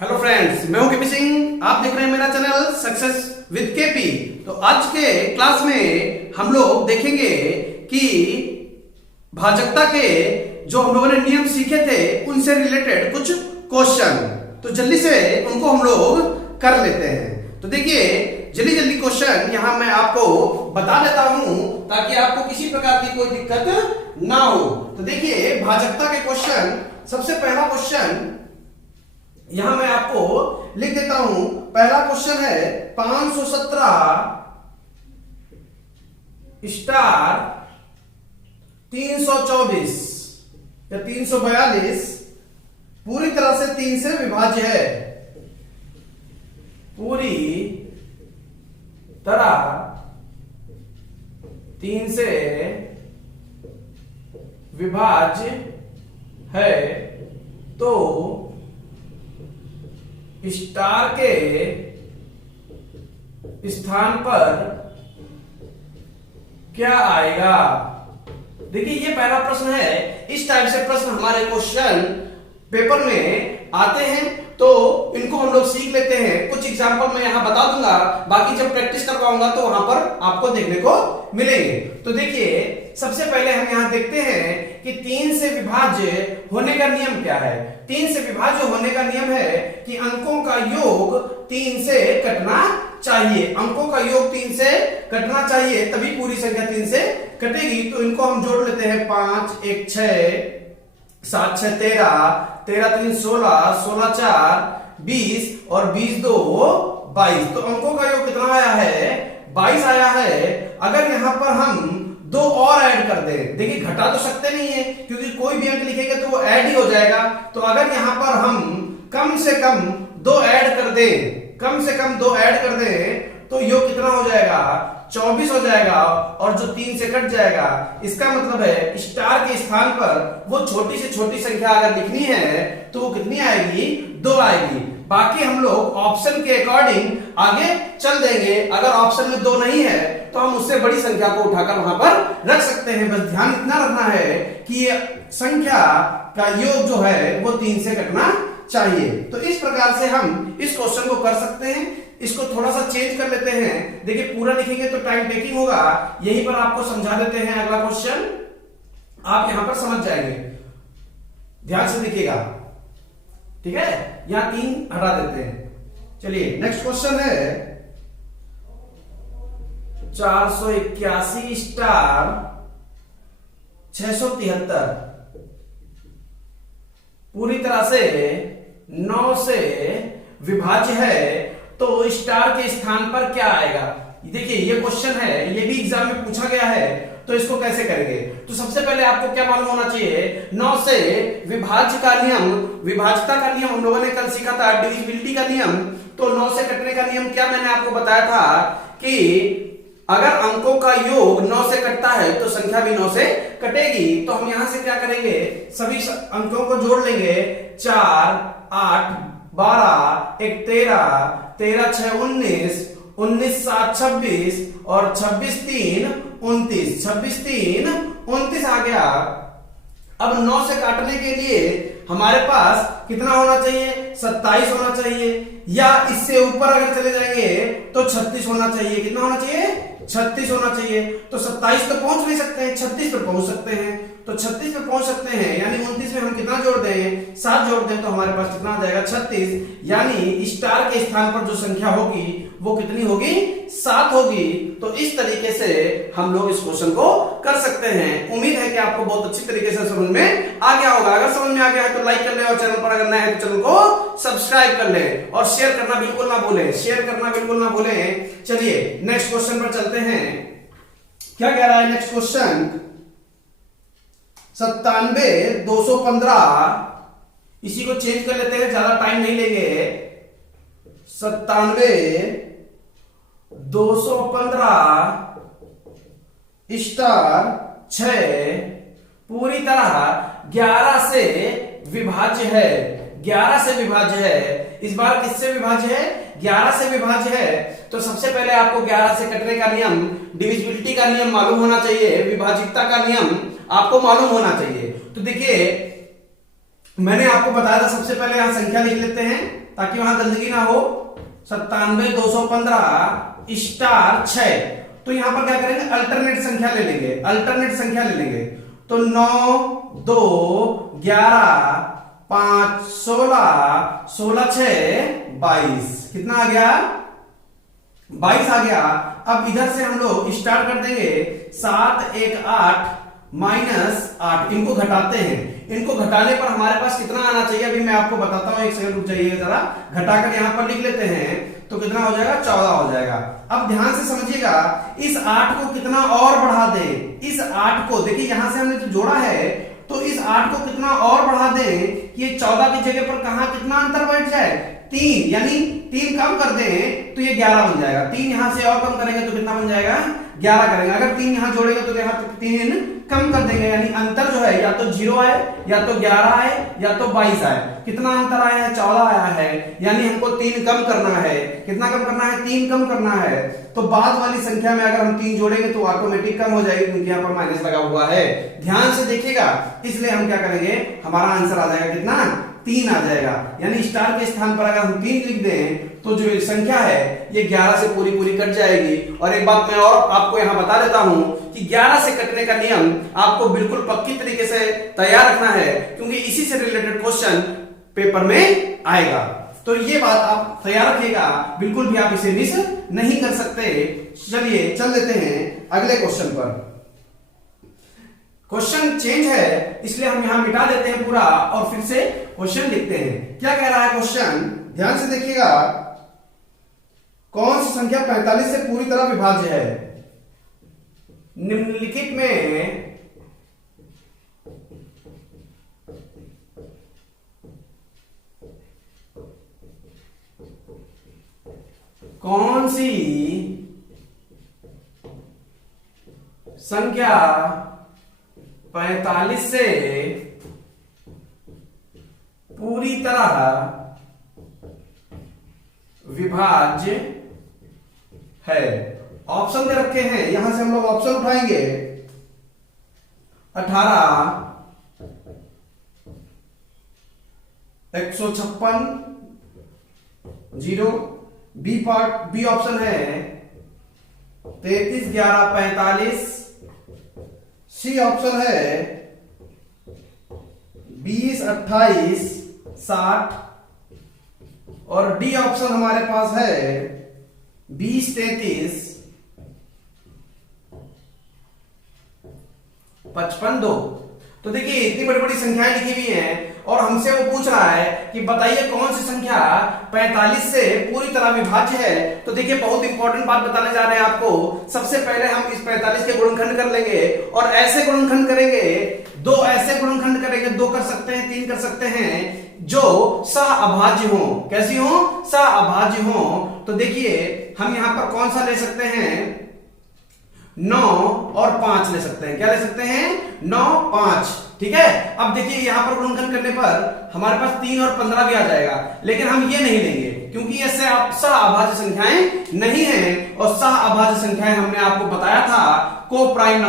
Hello friends, मैं हूं KP Singh. आप देख रहे हैं मेरा चैनल सक्सेस विद केपी। तो आज के क्लास में हम लोग देखेंगे कि भाजकता के जो हम लोगों ने नियम सीखे थे उनसे रिलेटेड कुछ क्वेश्चन, तो जल्दी से उनको हम लोग कर लेते हैं। तो देखिए, जल्दी जल्दी क्वेश्चन यहां मैं आपको बता देता हूं ताकि आपको किसी प्रकार की कोई दिक्कत ना हो। तो देखिए, भाजकता के क्वेश्चन, सबसे पहला क्वेश्चन यहां मैं आपको लिख देता हूं। पहला क्वेश्चन है 517 स्टार 324 या 342 पूरी तरह से 3 से विभाज्य है। पूरी तरह 3 से विभाज्य है तो स्टार के स्थान पर क्या आएगा। देखिए, ये पहला प्रश्न है। इस टाइप से प्रश्न हमारे क्वेश्चन पेपर में आते हैं, तो इनको हम लोग सीख लेते हैं। कुछ एग्जांपल मैं यहां बता दूंगा, बाकी जब प्रैक्टिस करवाऊंगा तो वहां पर आपको देखने को मिलेंगे। तो देखिए, सबसे पहले हम यहां देखते हैं कि 3 से विभाज्य होने का नियम क्या है। 3 से विभाज्य होने का नियम है कि अंकों का योग 3 से कटना चाहिए। अंकों का योग 3 से कटना चाहिए, तभी पूरी संख्या 3 से कटेगी। तो इनको हम जोड़ लेते हैं। 5 1 6 7 6 13 13 3 16 16 4 20 और 20 2 22। तो अंकों का योग कितना आया है? 22 आया है। अगर यहां पर हम 2 और ऐड कर दें, देखिए घटा तो सकते नहीं है क्योंकि कोई भी अंक लिखेंगे तो वो ऐड ही हो जाएगा। तो अगर यहां पर हम कम से कम 2 ऐड कर दें, कम से कम 2 ऐड कर दें, तो योग कितना हो जाएगा? 24 हो जाएगा। और जो 3 से कट जाएगा, इसका मतलब है स्टार के स्थान पर वो छोटी से छोटी संख्या अगर लिखनी है तो वो कितनी आएगी? 2 आएगी। बाकी हम लोग ऑप्शन के अकॉर्डिंग आगे चल देंगे। अगर ऑप्शन में 2 नहीं है तो हम उससे बड़ी संख्या को उठाकर वहां पर रख सकते हैं। बस ध्यान इतना रखना है कि ये संख्या का योग जो है वो 3 से कटना चाहिए। तो इस प्रकार से हम इस क्वेश्चन को कर सकते हैं। इसको थोड़ा सा चेंज कर लेते हैं। देखिए, पूरा लिखेंगे तो टाइम टेकिंग होगा, यहीं पर आपको समझा देते हैं। अगला क्वेश्चन आप यहां पर समझ जाएंगे, ध्यान से देखिएगा, ठीक है। यहां 3 हटा देते हैं। चलिए, नेक्स्ट क्वेश्चन है 481 स्टार 673 पूरी तरह से 9 से विभाज्य है तो स्टार के स्थान पर क्या आएगा। देखिए, ये क्वेश्चन है, ये भी एग्जाम में पूछा गया है। तो इसको कैसे करेंगे? तो सबसे पहले आपको क्या मालूम होना चाहिए? 9 से विभाज्य का नियम, विभाज्यता का नियम हम लोगों ने कल सीखा था, डिविजिबिलिटी का नियम। तो 9 से कटने का नियम क्या मैंने आपको बताया था कि अगर अंकों का योग 9 से कटता है तो संख्या भी 9 से कटेगी। तो हम यहां से क्या करेंगे? सभी अंकों को जोड़ लेंगे। 4 8 12 1 13 13 6 19 19 7 26 और 26 3 29 26 3 29 आ गया। अब 9 से काटने के लिए हमारे पास कितना होना चाहिए? 27 होना चाहिए, या इससे ऊपर अगर चले जाएंगे तो 36 होना चाहिए। कितना होना चाहिए? 36 होना चाहिए। तो 27 तो पहुंच नहीं सकते हैं, 36 पे पहुंच सकते हैं। तो 36 पे पहुंच सकते हैं, यानी 29 में हम कितना जोड़ दें? 7 जोड़ दें तो हमारे पास कितना आ जाएगा? 36। यानी स्टार के स्थान पर जो संख्या होगी वो कितनी होगी? 7 होगी। तो इस तरीके से हम लोग इस क्वेश्चन को कर सकते हैं। उम्मीद है कि आपको बहुत अच्छी तरीके से समझ में आ गया होगा। अगर समझ में आ गया है तो लाइक कर ले, और चैनल पर अगर नए हैं तो चैनल को सब्सक्राइब कर ले, और शेयर करना बिल्कुल ना भूलें, शेयर करना बिल्कुल ना भूलें। चलिए, नेक्स्ट क्वेश्चन पर चलते हैं। क्या कह रहा है नेक्स्ट क्वेश्चन? 97 215, इसी को चेंज कर लेते हैं, ज्यादा टाइम नहीं लेंगे। 97 215 स्टार 6 पूरी तरह 11 से विभाज्य है। 11 से विभाज्य है। इस बार किससे विभाज्य है? 11 से विभाज्य है। तो सबसे पहले आपको 11 से कटने का नियम, डिविजिबिलिटी का नियम मालूम होना चाहिए, विभाजिकता का नियम आपको मालूम होना चाहिए। तो देखिए मैंने आपको बताया था सबसे पहले यहां संख्या लिख लेते हैं ताकि वहां गंदगी ना हो। 97,215 स्टार 6। तो यहां पर क्या करेंगे, अल्टरनेट संख्या ले लेंगे, अल्टरनेट संख्या ले लेंगे। तो 9 2 11 5 16 16 6 22, कितना आ गया, 22 आ गया। अब इधर से हम लोग स्टार्ट कर देंगे 7 1 8 -8, इनको घटाते हैं। इनको घटाने पर हमारे पास कितना आना चाहिए अभी मैं आपको बताता हूं, एक सेकंड रुक जाइए जरा। घटाकर यहां पर लिख लेते हैं तो कितना हो जाएगा, 14 हो जाएगा। अब ध्यान से समझिएगा, इस 8 को कितना और बढ़ा दे, इस 8 को देखिए यहां से हमने तो जोड़ा है, तो इस 8 को कितना और बढ़ा दें कि ये 14 की जगह पर कहां कितना अंतर बैठ जाए, 3, यानी 3 कम कर दें तो ये 11 बन जाएगा। 3 यहां से और कम करेंगे तो कितना बन जाएगा, 11 करेंगे। अगर 3 यहां जोड़ेंगे तो यहां 3 कम कर देंगे, यानी अंतर जो है या तो 0 आए, या तो 11 आए, या तो 22 आए। कितना अंतर आया है, 14 आया है, यानी हमको 3 कम करना है। कितना कम करना है, 3 कम करना है। तो बाद वाली संख्या में अगर हम 3 जोड़ेंगे तो ऑटोमेटिक कम हो जाएगी, क्योंकि यहाँ पर माइनस लगा हुआ है। ध्यान से देखिएगा, इसलिए हम क्या करेंगे, हमारा आंसर आ जाएगा कितना, 3 आ जाएगा। यानी स्टार के स्थान पर अगर हम 3 लिख दें तो जो संख्या है ये 11 से पूरी पूरी कट जाएगी। और एक बात मैं और आपको यहां बता देता हूं कि 11 से कटने का नियम आपको बिल्कुल पक्की तरीके से तैयार रखना है, क्योंकि इसी से रिलेटेड क्वेश्चन पेपर में आएगा। तो ये बात आप तैयार रखिएगा, बिल्कुल भी आप इसे मिस नहीं कर सकते। चलिए चल देते हैं अगले क्वेश्चन पर। क्वेश्चन चेंज है, इसलिए हम यहां मिटा देते हैं पूरा और फिर से क्वेश्चन लिखते हैं। क्या कह रहा है क्वेश्चन, ध्यान से देखिएगा। कौन सी संख्या 45 से पूरी तरह विभाज्य है? निम्नलिखित में कौन सी संख्या 45 से पूरी तरह विभाज्य है? ऑप्शन दे रखे हैं, यहां से हम लोग ऑप्शन उठाएंगे। 18 156 0, बी पार्ट बी ऑप्शन है 33 11 45, सी ऑप्शन है 20 28 60, और डी ऑप्शन हमारे पास है 20 33 55 2। तो देखिए इतनी बड़ी बड़ी संख्याएं लिखी हुई हैं और हमसे वो पूछ रहा है कि बताइए कौन सी संख्या 45 से पूरी तरह विभाज्य है। तो देखिए बहुत इंपॉर्टेंट बात बताने जा रहे हैं आपको। सबसे पहले हम इस 45 के गुणनखंड कर लेंगे और ऐसे गुणनखंड करेंगे, 2 ऐसे गुणनखंड करेंगे, 2 कर सकते हैं, 3 कर सकते हैं, जो सह अभाज्य हो। कैसी हो? सह अभाज्य हो। तो देखिए हम यहां पर कौन सा ले सकते हैं, 9 और 5 ले सकते हैं। क्या ले सकते हैं? 9 5, ठीक है। अब देखिए यहां पर गुणनखंड करने पर हमारे पास 3 और 15 भी आ जाएगा, लेकिन हम ये नहीं लेंगे क्योंकि ये सह अभाज्य संख्याएं नहीं है। और सह अभाज्य संख्याएं हमने आपको बताया था को प्राइम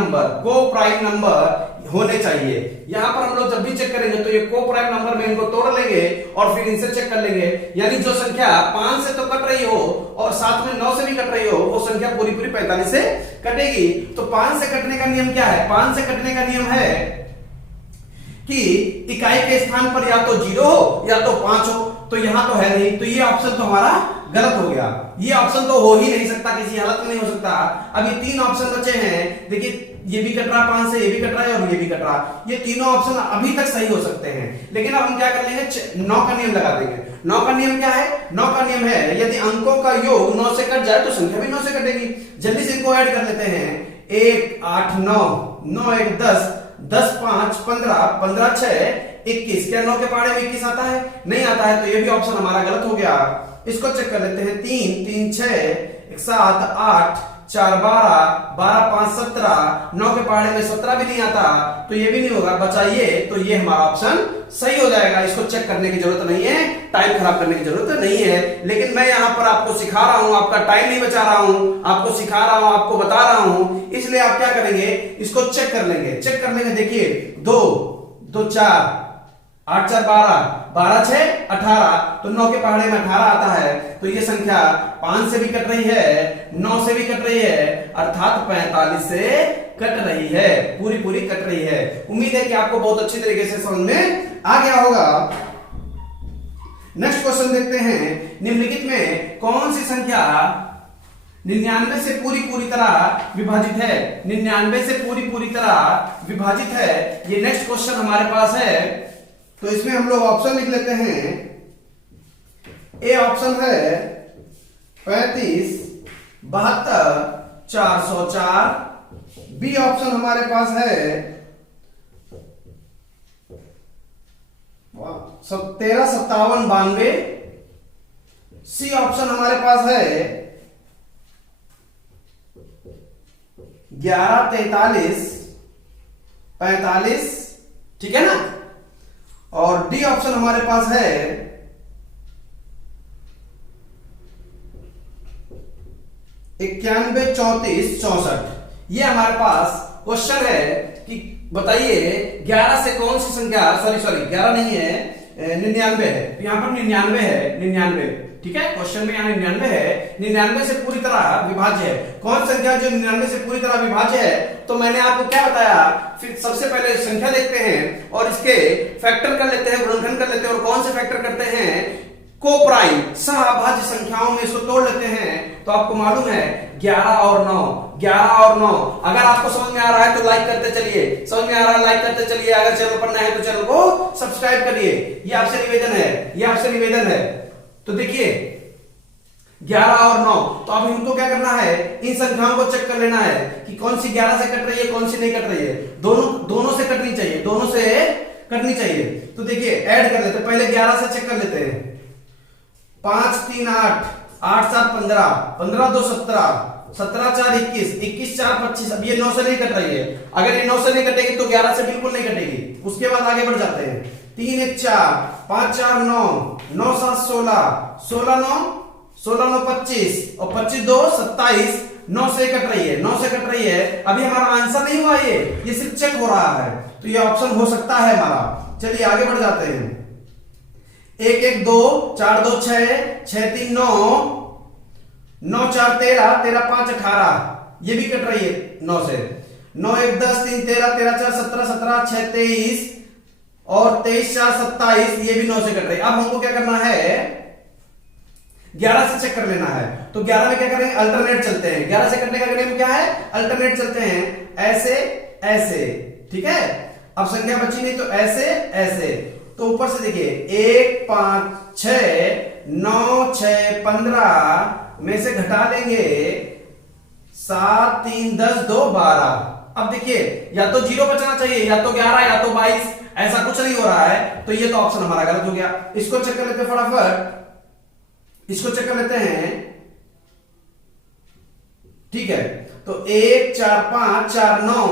नंबर होने चाहिए। यहां पर हम लोग जब भी चेक करेंगे तो ये को प्राइम नंबर में इनको तोड़ लेंगे और फिर इनसे चेक कर लेंगे, यानी जो संख्या 5 से तो कट रही हो और साथ में 9 से भी कट रही हो, वो संख्या पूरी पूरी 45 से कटेगी। तो 5 से कटने का नियम क्या है? 5 से कटने का नियम है कि इकाई के स्थान पर या तो 0 हो या तो 5 हो। तो यहां तो है नहीं, तो ये ऑप्शन तो हमारा गलत हो गया। ये ऑप्शन तो हो ही नहीं सकता, किसी हालत में नहीं हो सकता। अब ये 3 ऑप्शन बचे हैं, देखिए ये भी कट रहा 5 से, ये भी कट रहा है और ये भी कट रहा। ये तीनों ऑप्शन अभी तक सही हो सकते हैं, लेकिन अब हम क्या कर लेंगे, 9 का नियम लगा देंगे। 9 का नियम क्या है? 9 का नियम है यदि अंकों का योग 9 से कट जाए तो संख्या भी 9 से कटेगी। जल्दी से इनको ऐड कर लेते हैं। 1 8 9 9 1 10 10 5 15 15 6 21। क्या 9 के पहाड़े में 21 आता है? नहीं आता है, तो ये भी ऑप्शन हमारा गलत हो गया। इसको चेक कर लेते हैं। 3 3 6 7 8 4 12 12 5 17 9 के पहाड़े में 17 भी नहीं आता, तो ये भी नहीं होगा। बचाइए, तो ये हमारा ऑप्शन सही हो जाएगा। इसको चेक करने की जरूरत नहीं है, टाइम खराब करने की जरूरत नहीं है। लेकिन मैं यहां पर आपको सिखा रहा हूं, आपका टाइम नहीं बचा रहा हूं, आपको सिखा रहा हूं, आपको बता रहा हूं, इसलिए आप क्या करेंगे, इसको चेक कर लेंगे। चेक कर लेंगे, देखिए 2 2 4 8 4 12, 12 6 18, तो 9 के पहाड़े में 18 आता है। तो ये संख्या 5 से भी कट रही है, 9 से भी कट रही है, अर्थात 45 से कट रही है, पूरी पूरी कट रही है। उम्मीद है कि आपको बहुत अच्छी तरीके से समझ में आ गया होगा। नेक्स्ट क्वेश्चन देखते हैं, निम्नलिखित में कौन सी संख्या 99 से पूरी पूरी तरह विभाजित है? 99 से पूरी पूरी तरह विभाजित है, ये नेक्स्ट क्वेश्चन हमारे पास है। तो इसमें हम लोग ऑप्शन लिख लेते हैं। ए ऑप्शन है 35, 72, 404। बी ऑप्शन हमारे पास है 13, 57, 92। सी ऑप्शन हमारे पास है 11, 43, 45, ठीक है ना। और डी ऑप्शन हमारे पास है 91, 34, 64। ये हमारे पास क्वेश्चन है कि बताइए 11 से कौन सी संख्या, सॉरी 11 नहीं है, 99 है। तो यहां पर 99 है, 99, ठीक है। क्वेश्चन में यहाँ 99 है, 99 से पूरी तरह विभाज्य है। कौन संख्या जो 99 से पूरी तरह विभाज्य है? तो मैंने आपको क्या बताया, फिर सबसे पहले संख्या देखते हैं और इसके फैक्टर कर लेते हैं, गुणनखंड कर लेते हैं। और कौन से फैक्टर करते हैं? कोप्राइम सहअभाज्य संख्याओं में इसको तोड़ लेते हैं। तो आपको मालूम है 11 और 9, 11 और 9। अगर आपको समझ में आ रहा है तो लाइक करते चलिए, समझ में आ रहा है लाइक करते चलिए। अगर चैनल पर नए हैं तो चैनल को सब्सक्राइब करिए, ये आपसे निवेदन है, ये आपसे निवेदन है। तो देखिए 11 और 9, तो अब इनको क्या करना है, इन संख्याओं को चेक कर लेना है कि कौन सी 11 से कट रही है, कौन सी नहीं कट रही है। दोनों से कटनी चाहिए, दोनों से कटनी चाहिए। तो देखिए ऐड कर लेते हैं, पहले 11 से चेक कर लेते हैं। 5 3 8, 8 7 15, 15 2 17, 17 4 21, 21 4 25। अब ये 9 से नहीं कट रही है। अगर ये 9 से नहीं कटेगी तो 11 से बिल्कुल नहीं कटेगी। उसके बाद आगे बढ़ जाते हैं। 3 1 4, 5 4 9, 9 7 16, 16 9, 16 9 25 और 25 2 27। 9 से कट रही है, 9 से कट रही है। अभी हमारा आंसर नहीं हुआ, ये सिर्फ चेक हो रहा है। तो ये ऑप्शन हो सकता है हमारा। चलिए आगे बढ़ जाते हैं। 1 1 2, 4 2 6, 6 3 9, 9 4 13, 13 5 18। ये भी कट रही है 9 से। 9 1 10, 3 13, 13 4 17, 17 6 23 और 23 4 27। ये भी 9 से कट रही है। अब हमको क्या करना है, 11 से चेक कर लेना है। तो 11 में क्या करेंगे, अल्टरनेट चलते हैं। 11 से कटने का नियम क्या है, अल्टरनेट चलते हैं, ऐसे ऐसे, ठीक है। अब संख्या बची नहीं तो ऐसे ऐसे। तो ऊपर से देखिए 1 5 6 9 6 15 में से घटा देंगे 7 3 10 2 12। अब देखिए या तो 0 बचना चाहिए, या तो 11 या तो 22, ऐसा कुछ नहीं हो रहा है। तो ये तो ऑप्शन हमारा गलत हो गया। इसको चेक कर लेते हैं फटाफट, इसको चेक कर लेते हैं, ठीक है। तो 1 4 5 4 9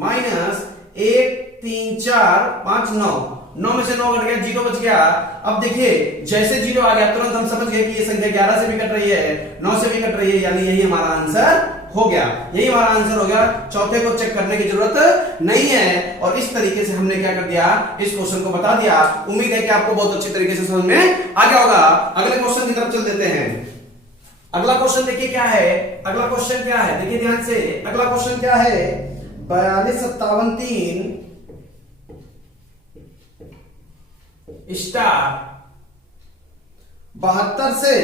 माइनस 1 3 4 5 9, 9 में से 9 कट गया, 0 बच गया। अब देखिए जैसे 0 आ गया तुरंत हम समझ गए कि ये संख्या 11 से भी कट रही है, 9 से भी कट रही है, यानी यही हमारा आंसर हो गया, यही हमारा आंसर हो गया। चौथे को चेक करने की जरूरत नहीं है। और इस तरीके से हमने क्या कर दिया, इस क्वेश्चन को बता दिया। उम्मीद है कि आपको बहुत अच्छी तरीके से समझ में आ गया होगा। अगले क्वेश्चन की तरफ चल देते हैं। अगला क्वेश्चन देखिए क्या है, अगला क्वेश्चन क्या है, देखिए ध्यान से। अगला क्वेश्चन क्या है, 42 57 3 स्टार 72 से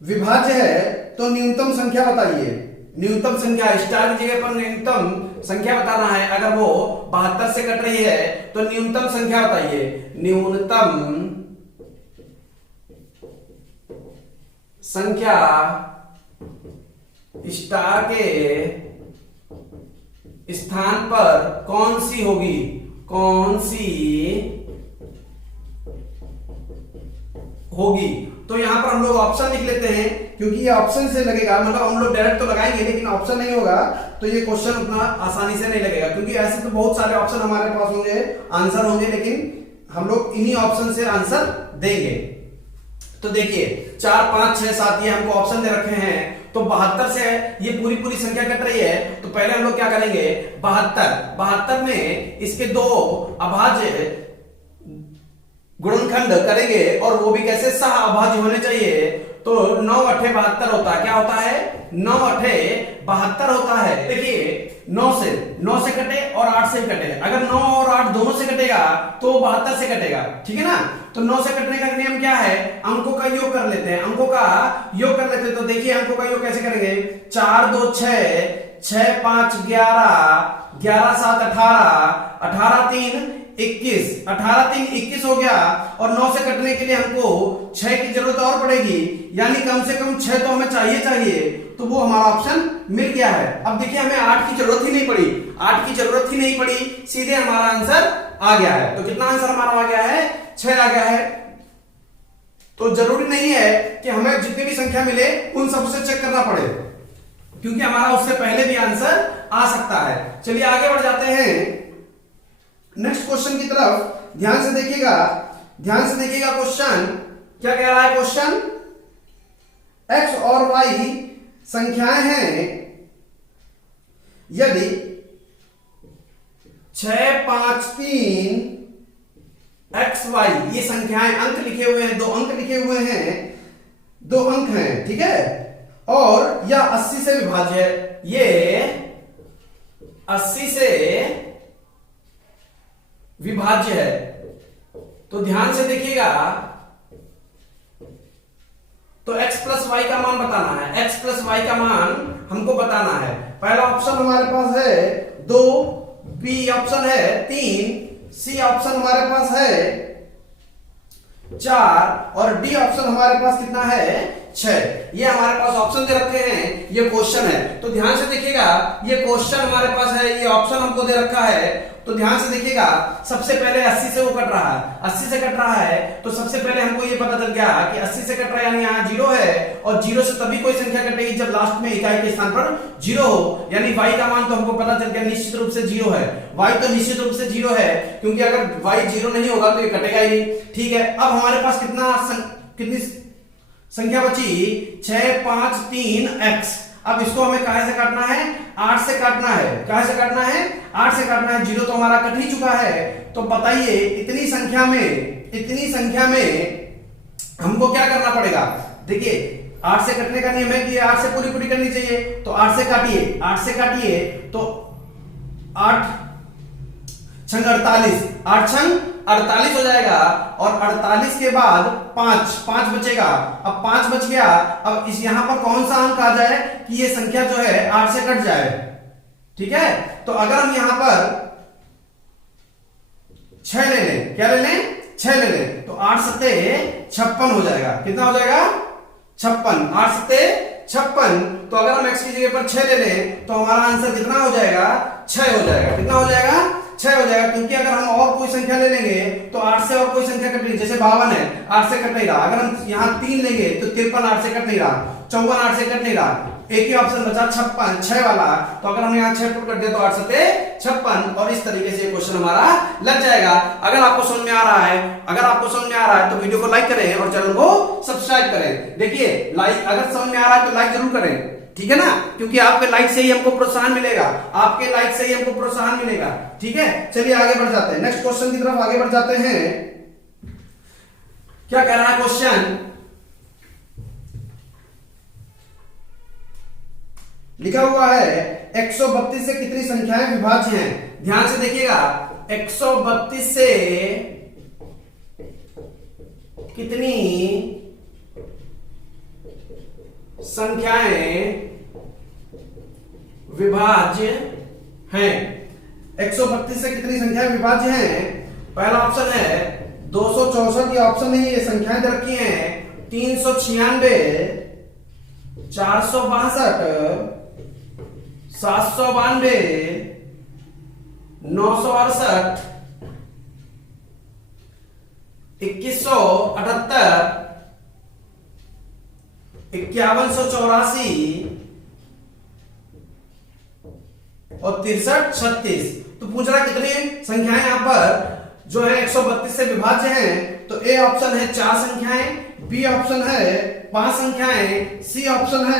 विभाज्य है, तो न्यूनतम संख्या बताइए। न्यूनतम संख्या, स्टार की जगह पर न्यूनतम संख्या बताना है। अगर वो 72 से कट रही है तो न्यूनतम संख्या बताइए। न्यूनतम संख्या स्टार के स्थान पर कौन सी होगी, कौन सी होगी। तो यहां पर हम लोग ऑप्शन लिख लेते हैं, क्योंकि ये ऑप्शन से लगेगा, मतलब हम लोग डायरेक्ट तो लगाएंगे लेकिन ऑप्शन नहीं होगा तो ये क्वेश्चन उतना आसानी से नहीं लगेगा। क्योंकि ऐसे तो बहुत सारे ऑप्शन हमारे पास होंगे, आंसर होंगे, लेकिन हम लोग इन्हीं ऑप्शन से आंसर देंगे। तो देखिए 4 5 6 7 ये हमको ऑप्शन दे रखे हैं। तो 72 से ये पूरी पूरी संख्या कट रही है, तो पहले हम लोग क्या करेंगे, 72 में इसके दो अभाज्य गुणनखंड करेंगे, और वो भी कैसे, सह अभाज्य होने चाहिए। तो 9 अठे 72 होता है, क्या होता है, 9 अठे 72 होता है। देखिए 9 से कटे और 8 से कटे, अगर 9 और 8 दोनों से कटेगा तो 72 से कटेगा, ठीक है ना। तो 9 से कटने का नियम क्या है, अंकों का योग कर लेते हैं, अंकों का योग कर लेते हैं। तो देखिए अंकों का योग कैसे करेंगे, 4 2 6, 6 5 11, 11 7 18, 18 3 21, 18 3 21 हो गया। और 9 से कटने के लिए हमको 6 की जरूरत और पड़ेगी, यानी कम से कम 6 तो हमें चाहिए, तो वो हमारा ऑप्शन मिल गया है। अब देखिए हमें 8 की जरूरत ही नहीं पड़ी, 8 की जरूरत ही नहीं पड़ी, सीधे हमारा आंसर आ गया है। तो कितना आंसर हमारा आ गया है, 6 आ गया है। तो जरूरी नहीं है कि हमें जितनी भी संख्या मिले उन सबसे चेक करना पड़े, क्योंकि हमारा उससे पहले भी आंसर आ सकता है। चलिए आगे बढ़ जाते हैं नेक्स्ट क्वेश्चन की तरफ। ध्यान से देखिएगा क्वेश्चन क्या कह रहा है। क्वेश्चन x और y संख्याएं हैं, यदि 6 5 3 xy ये संख्याएं, अंक लिखे हुए हैं, 2 अंक लिखे हुए हैं, 2 अंक हैं, ठीक है, और यह 80 से विभाज्य है, ये 80 से विभाज्य है। तो ध्यान से देखिएगा, तो x प्लस वाई का मान बताना है, x प्लस वाई का मान हमको बताना है। पहला ऑप्शन हमारे पास है 2, बी ऑप्शन है 3, सी ऑप्शन हमारे पास है 4, और डी ऑप्शन हमारे पास कितना है, 6। ये हमारे पास ऑप्शन दे रखे हैं, ये क्वेश्चन है। तो ध्यान से देखिएगा, ये क्वेश्चन हमारे पास है, ये ऑप्शन हमको दे रखा है। तो ध्यान से देखिएगा, सबसे पहले 80 से वो कट रहा है, 80 से कट रहा है, तो सबसे पहले हमको ये पता चल गया कि 80 से कट रहा है, यानी यहाँ 0 है, और 0 से तभी कोई संख्या कटेगी जब लास्ट में इकाई के स्थान पर 0 हो, यानी y का मान तो हमको पता चल गया निश्चित रूप से 0 है। y तो निश्चित रूप से 0 है, क्योंकि अगर y 0 नहीं होगा तो ये कटेगा ही नहीं, ठीक है। अब हमारे पास कितनी संख्या बची, 6 5 3 x। अब इसको हमें कहां से काटना है, 8 से काटना है। कहां से काटना है, 8 से काटना है। 0 तो हमारा कट ही चुका है। तो बताइए इतनी संख्या में हमको क्या करना पड़ेगा। देखिए 8 से कटने का नियम है कि 8 से पूरी करनी चाहिए, तो 8 से काटिए, तो 8 छंग 48, 8 छंग 48 हो जाएगा, और 48 के बाद 5 बचेगा। अब 5 बच गया, अब इस यहां पर कौन सा अंक आ जाए कि ये संख्या जो है 8 से कट जाए, ठीक है। तो अगर हम यहां पर 6 ले लें, क्या ले लें, 6 ले लें, तो 8 सत्ते 56 हो जाएगा। कितना हो जाएगा, 56, 8 सत्ते 56। तो अगर हम x की जगह पर 6 ले लें तो हमारा आंसर कितना हो जाएगा, 6 हो जाएगा। कितना हो जाएगा, 6 हो जाएगा, क्योंकि अगर हम और कोई संख्या ले लेंगे तो 8 से और कोई संख्या कट नहीं, जैसे 52 है, 8 से कट नहीं रहा। अगर हम यहाँ 3 लेंगे तो 53 8 से कट नहीं रहा, 54 8 से कट नहीं रहा, एक ही ऑप्शन बचा 6 वाला। तो अगर हम यहाँ 6 पुट कर दे तो 8 सत्ते 56, और इस तरीके से क्वेश्चन हमारा लग जाएगा। अगर आपको समझ में आ रहा है, तो वीडियो को लाइक करें और चैनल को सब्सक्राइब करें। देखिए लाइक, अगर समझ में आ रहा है तो लाइक जरूर करें, ठीक है ना, क्योंकि आपके लाइक से ही हमको प्रोत्साहन मिलेगा, ठीक है। चलिए आगे बढ़ जाते हैं, नेक्स्ट क्वेश्चन की तरफ आगे बढ़ जाते हैं। क्या कह रहा है क्वेश्चन, लिखा हुआ है 132 से कितनी संख्याएं विभाज्य हैं। ध्यान से देखिएगा, 132 से कितनी संख्याएं विभाज्य हैं। 132 से कितनी संख्याएं विभाज्य हैं। पहला ऑप्शन है 264, ये ऑप्शन नहीं, ये संख्याएं दे रखी हैं, 396, 462, 792, 968, 2178, 5184 और 63 36। तो पूछ रहा कितनी संख्याएं यहां पर जो है 132 से विभाज्य हैं। तो ए ऑप्शन है 4 संख्याएं, बी ऑप्शन है 5 संख्याएं, सी ऑप्शन है